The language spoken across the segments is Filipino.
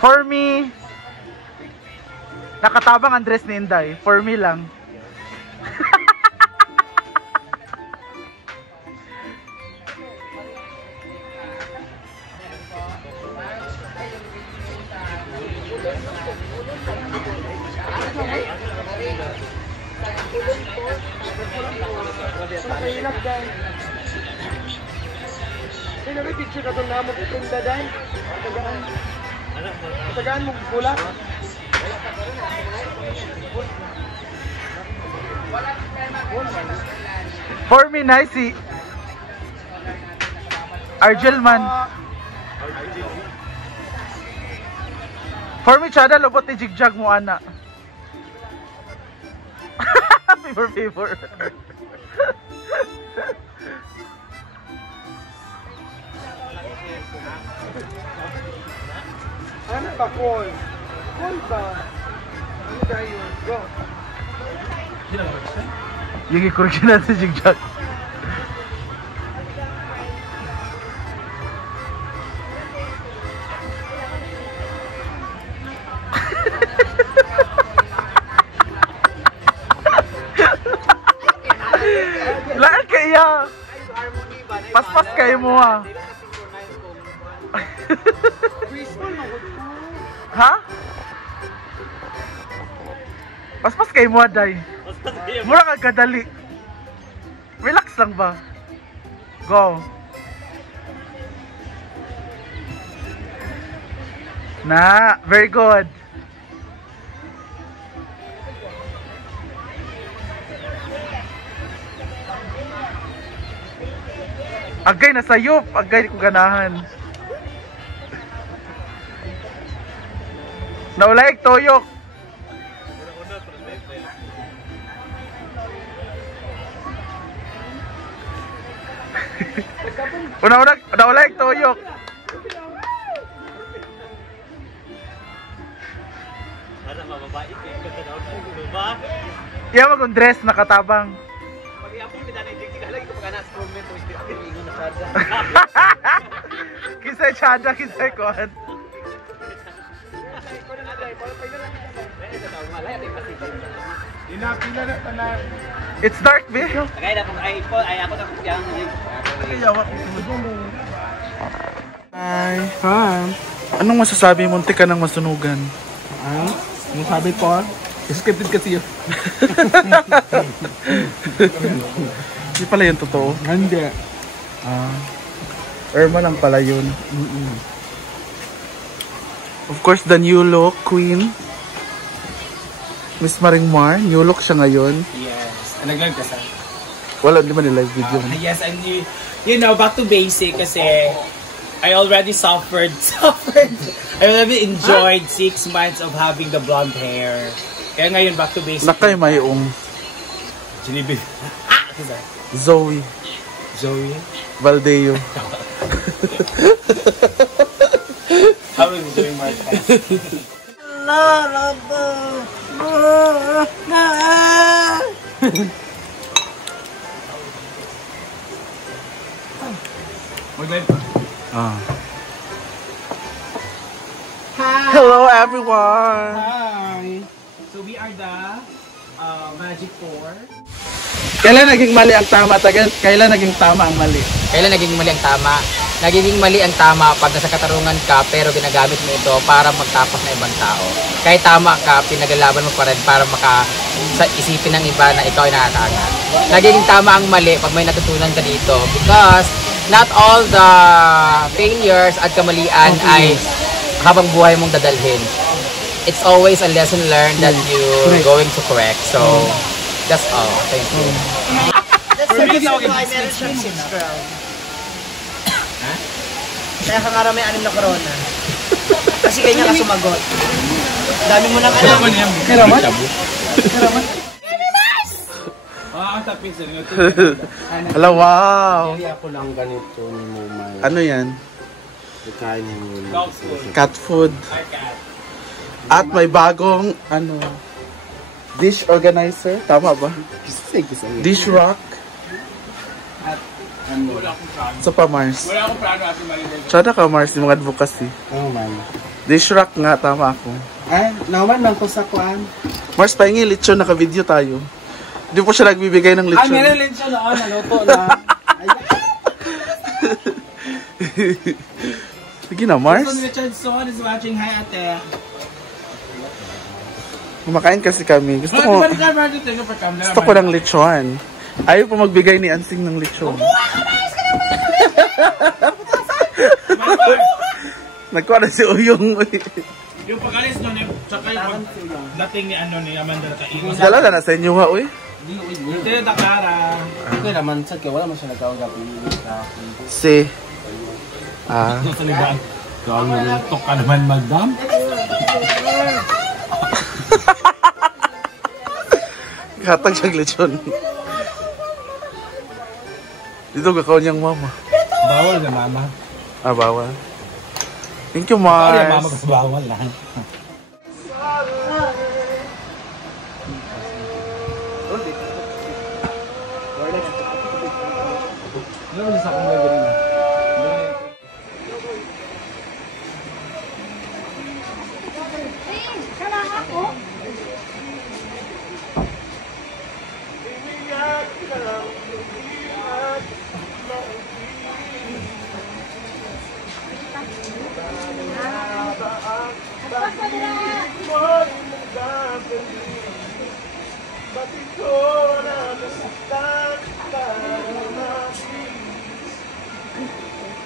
For me, nakatabang ang dress ni Inday. For me lang. May picture ka doon na mo itinda dahil. Tagaan mo bulak. For me, nice si Argelman. For me, Chada, lobot ni Jigjag mo, ana. Favor. Ano ba, call? Call ba? Ano tayo? Go. Yung i-correction natin si Jigjag. Lahat kaya. Paspas kayo mo ah. Ha? Paspas kayo mo Day. Mura ka kadali. Relax lang ba? Go. Na, very good. Agay na sayop, agay ko ganahan. Naulaik toyok. Una-una, naulaik toyok. Sana mababae kay ganda daw ba? Iya magong dress nakatabang. Pag-iapon kita na jig halagi ko pag anas comment to isip ako ingon na sada. Kisay chada, kisay kuan. Inapila na tanan. It's dark, be. Kaya na kung ay ako na kung yang Hi. Hi. Anong masasabi mo? Muntik ka ng masunugan. Ano? Ano sabi ko? Scripted kasi yun. Hindi pala yun totoo. Hindi. Irma lang pala yun. Of course, the new look, Queen. Miss Maringmar, new look siya ngayon. Yes. Nag-live ka sa? Wala, di ba nilive video? Yes, I'm new. You know, back to basic kasi I already suffered. I already enjoyed 6 months of having the blonde hair. Kaya ngayon, back to basic. Nakay mayong Ginibig. Zoe Valdeo. How are you doing, Mark? Mag-live pa? Hello everyone! Hi! So we are the Magic 4. Kailan naging mali ang tama? Kailan naging tama ang mali? Kailan naging mali ang tama? Nagiging mali ang tama pag nasa katarungan ka pero ginagamit mo ito para magtapos na ibang tao. Kahit tama ka, pinagalaban mo pa rin para sa isipin ng iba na ikaw ay nakakaangat. Nagiging tama ang mali pag may natutunan ka dito because not all the failures at kamalian ay habang buhay mong dadalhin. It's always a lesson learned that you're going to correct. So, that's all. Thank you. That's the reason why meron siyang 6 girl. Kaya ka nga may 6 na corona. Kasi kanya ka sumagot. Dami mo nang alam. Kiraman? Ang tapis sa inyo. Hello, wow! Hindi ako lang ganito ni Mumay. Ano yan? Kain mo. Cat food. At may bagong, dish organizer. Tama ba? Dish rack. Wala akong plano. Sa pa, Mars. Wala akong plano, Ate Maribel. Tsada ka, Mars, yung mga advocacy. Oh, man. Dish rack nga, tama ako. Ay, naman lang ko sa kuan. Mars, pahingi lechon, naka-video tayo. Di po siya nagbibigay ng lechon. meron lechon na, naluto na. Sige na, Mars. Richard Son is watching. Hi, ate. Kumakain kasi kami. Gusto ko ng lechon. Ayaw po magbigay ni Ansing ng lechon. Nagkuha na si Uyong. Yung pag-alis nun, tsaka yung dating ni Amanda na iwas. Dala na sa inyo ha, uy. Ito yung Takara. Okay naman, sad ka. Wala mo siya nagkawagapin. Si. Ito sa libaan. Tok ka naman, madam. Katag siyang lechon. Dito gakaw niyang mama. Bawal na, mama. Ah, bawal. Thank you, Bawal na, mama, Mars. kasi bawal lang.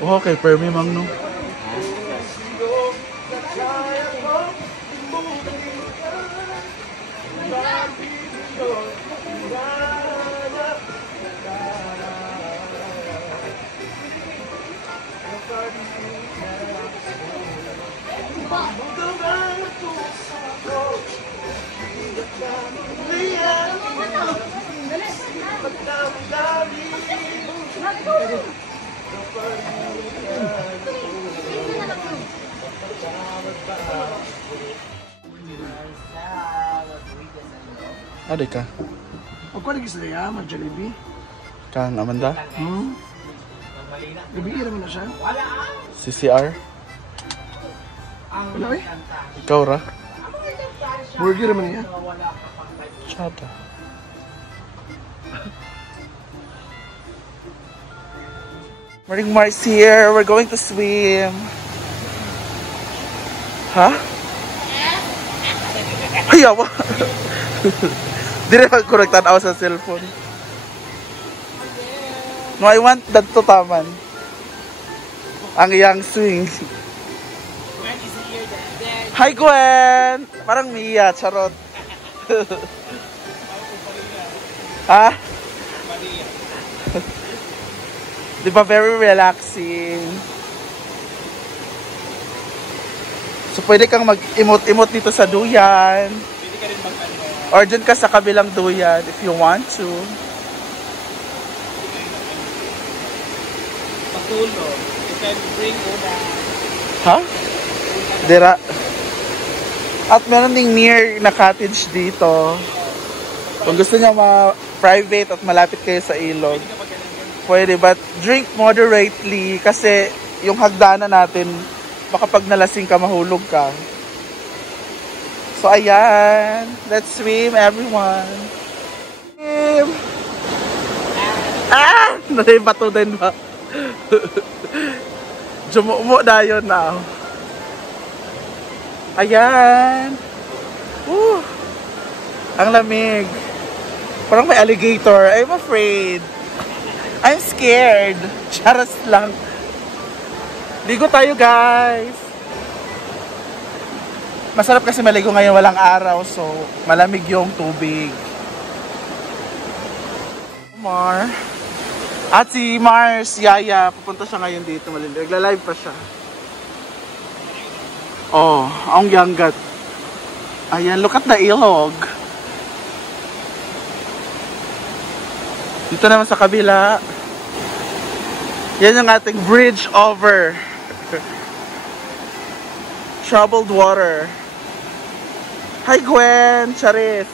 Oh, okay, permi mang no. Ada ka? Ako lagi sa daya, mag-Jollibee. Kang Amanda? Gabi naman na siya. CCR? Wala eh. Ikaw ra? Burger naman niya. Chata. Morning, Mars here. We're going to swim. Huh? Ayaw. Dire ko nagtanaw sa cellphone. No, I want that to taman. Ang iyang swing. Hi, Gwen! Parang Mia, charot. Ha? Di ba very relaxing? So, pwede kang mag-imot-imot dito sa duyan. Pwede ka rin mag-ano. Or dyan ka sa kabilang duyan if you want to. Patulog. You can bring Oda. Ha? Dira. At meron ding near na cottage dito. Kung gusto niya ma-private at malapit kayo sa ilog, pwede. But drink moderately kasi yung hagdanan natin, baka pag nalasing ka, mahulog ka. So, ayan. Let's swim, everyone. Swim! Ah! Naribato din ba? Jumumo na yun na. Ayan. Ang lamig. Parang may alligator. I'm afraid. I'm scared. Charas lang. Ligo tayo, guys. Masarap kasi maligo ngayon, walang araw, so malamig yung tubig. Mar. At si Mars, Yaya, pupunta siya ngayon dito. Nagla-live pa siya. Oh, ang yanggat. Ayan, look at the ilog. Dito naman sa kabila. Yan yung ating bridge over troubled water. Hi, Gwen! Charis!